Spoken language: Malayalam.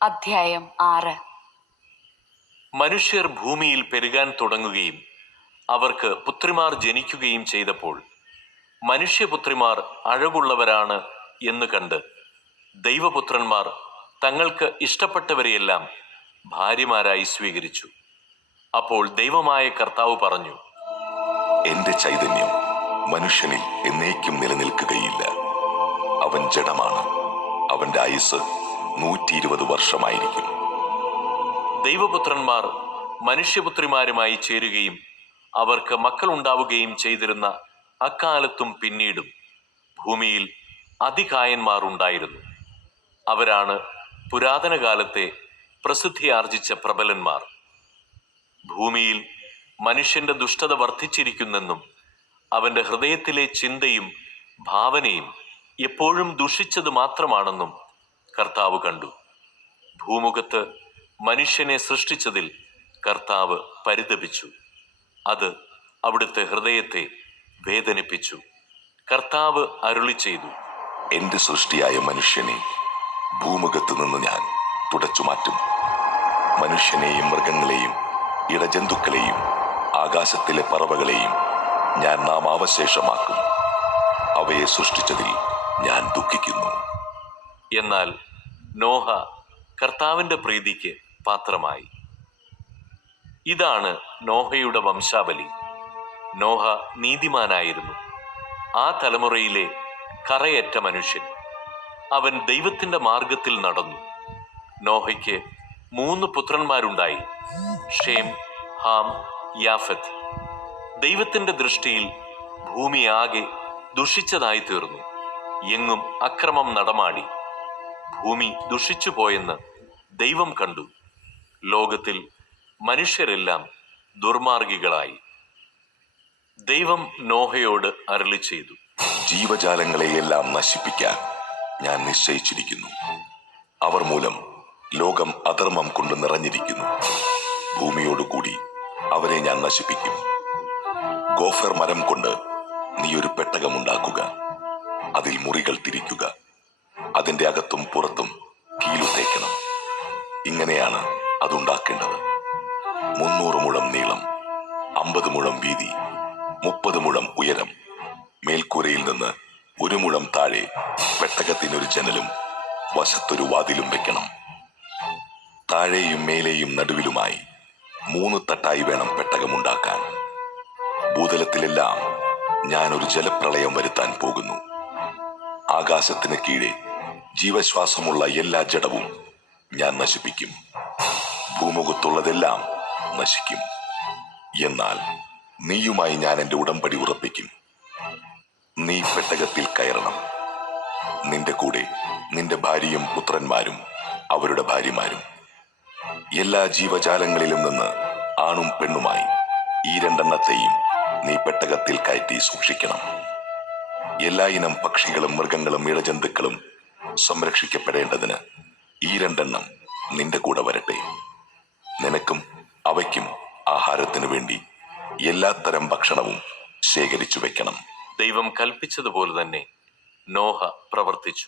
അധ്യായം 6. മനുഷ്യർ ഭൂമിയിൽ പെരുകാൻ തുടങ്ങുകയും അവർക്ക് പുത്രിമാർ ജനിക്കുകയും ചെയ്തപ്പോൾ മനുഷ്യപുത്രിമാർ അഴകുള്ളവരാണ് എന്ന് കണ്ട് ദൈവപുത്രന്മാർ തങ്ങൾക്ക് ഇഷ്ടപ്പെട്ടവരെയെല്ലാം ഭാര്യമാരായി സ്വീകരിച്ചു. അപ്പോൾ ദൈവമായ കർത്താവ് പറഞ്ഞു, എന്റെ ചൈതന്യം മനുഷ്യനിൽ എന്നേക്കും നിലനിൽക്കുകയില്ല. അവൻ ജഡമാണ്. അവന്റെ ആയുസ് 120 വർഷമായിരിക്കും. ദൈവപുത്രന്മാർ മനുഷ്യപുത്രിമാരുമായി ചേരുകയും അവർക്ക് മക്കളുണ്ടാവുകയും ചെയ്തിരുന്ന അക്കാലത്തും പിന്നീടും ഭൂമിയിൽ അതികായന്മാർ ഉണ്ടായിരുന്നു. അവരാണ് പുരാതന കാലത്തെ പ്രസിദ്ധിയാർജിച്ച പ്രബലന്മാർ. ഭൂമിയിൽ മനുഷ്യന്റെ ദുഷ്ടത വർദ്ധിച്ചിരിക്കുന്നെന്നും അവന്റെ ഹൃദയത്തിലെ ചിന്തയും ഭാവനയും എപ്പോഴും ദുഷിച്ചത് മാത്രമാണെന്നും കർത്താവ് കണ്ടു. ഭൂമുഖത്ത് മനുഷ്യനെ സൃഷ്ടിച്ചതിൽ കർത്താവ് പരിതപിച്ചു. അത് അവിടുത്തെ ഹൃദയത്തെ വേദനിപ്പിച്ചു. കർത്താവ് അരുളി ചെയ്തു, എന്റെ സൃഷ്ടിയായ മനുഷ്യനെ ഭൂമുഖത്ത് നിന്ന് ഞാൻ തുടച്ചു മാറ്റും. മനുഷ്യനെയും മൃഗങ്ങളെയും ഇടജന്തുക്കളെയും ആകാശത്തിലെ പറവകളെയും ഞാൻ നാമാവശേഷമാക്കും. അവയെ സൃഷ്ടിച്ചതിൽ ഞാൻ ദുഃഖിക്കുന്നു. എന്നാൽ നോഹ കർത്താവിന്റെ പ്രീതിക്ക് പാത്രമായി. ഇതാണ് നോഹയുടെ വംശാവലി. നോഹ നീതിമാനായിരുന്നു, ആ തലമുറയിലെ കറയറ്റ മനുഷ്യൻ. അവൻ ദൈവത്തിന്റെ മാർഗത്തിൽ നടന്നു. നോഹയ്ക്ക് 3 പുത്രന്മാരുണ്ടായി: ഷേം, ഹാം, യാഫത്ത്. ദൈവത്തിന്റെ ദൃഷ്ടിയിൽ ഭൂമിയാകെ ദുഷിച്ചതായി തീർന്നു. എങ്ങും അക്രമം നടമാടി. ഭൂമി ദുഷിച്ചു പോയെന്ന് ദൈവം കണ്ടു. ലോകത്തിൽ മനുഷ്യരെല്ലാം ദുർമാർഗികളായി. ദൈവം നോഹയോട് അരുളി ചെയ്തു, ജീവജാലങ്ങളെയെല്ലാം നശിപ്പിക്കാൻ ഞാൻ നിശ്ചയിച്ചിരിക്കുന്നു. അവർ മൂലം ലോകം അധർമ്മം കൊണ്ട് നിറഞ്ഞിരിക്കുന്നു. ഭൂമിയോടുകൂടി അവരെ ഞാൻ നശിപ്പിക്കും. ഗോഫർ മരം കൊണ്ട് നീ ഒരു പെട്ടകമുണ്ടാക്കുക. അതിൽ മുറികൾ തിരിക്കുക. അതിന്റെ അകത്തും പുറത്തും കീലു തേക്കണം. ഇങ്ങനെയാണ് അതുണ്ടാക്കേണ്ടത്. 300 മുഴം നീളം, 50 മുഴം വീതി, 30 മുഴം ഉയരം. മേൽക്കൂരയിൽ നിന്ന് 1 മുഴം താഴെ പെട്ടകത്തിനൊരു ജനലും വശത്തൊരു വാതിലും വെക്കണം. താഴെയും മേലെയും നടുവിലുമായി 3 തട്ടായി വേണം പെട്ടകമുണ്ടാക്കാൻ. ഭൂതലത്തിലെല്ലാം ഞാൻ ഒരു ജലപ്രളയം വരുത്താൻ പോകുന്നു. ആകാശത്തിന് കീഴെ ജീവശ്വാസമുള്ള എല്ലാ ജഡവും ഞാൻ നശിപ്പിക്കും. ഭൂമുഖത്തുള്ളതെല്ലാം നശിക്കും. എന്നാൽ നീയുമായി ഞാൻ എന്റെ ഉടമ്പടി ഉറപ്പിക്കും. നീ പെട്ടകത്തിൽ കയറണം. നിന്റെ കൂടെ നിന്റെ ഭാര്യയും പുത്രന്മാരും അവരുടെ ഭാര്യമാരും. എല്ലാ ജീവജാലങ്ങളിലും നിന്ന് ആണും പെണ്ണുമായി ഈ 2 എണ്ണത്തെയും നീ പെട്ടകത്തിൽ കയറ്റി സൂക്ഷിക്കണം. എല്ലാ ഇനം പക്ഷികളും മൃഗങ്ങളും ഇഴജന്തുക്കളും സംരക്ഷിക്കപ്പെടേണ്ടതിന് ഈ 2 എണ്ണം നിന്റെ കൂടെ വരട്ടെ. നിനക്കും അവയ്ക്കും ആഹാരത്തിനു വേണ്ടി എല്ലാത്തരം ഭക്ഷണവും ശേഖരിച്ചു വെക്കണം. ദൈവം കൽപ്പിച്ചതുപോലെ തന്നെ നോഹ പ്രവർത്തിച്ചു.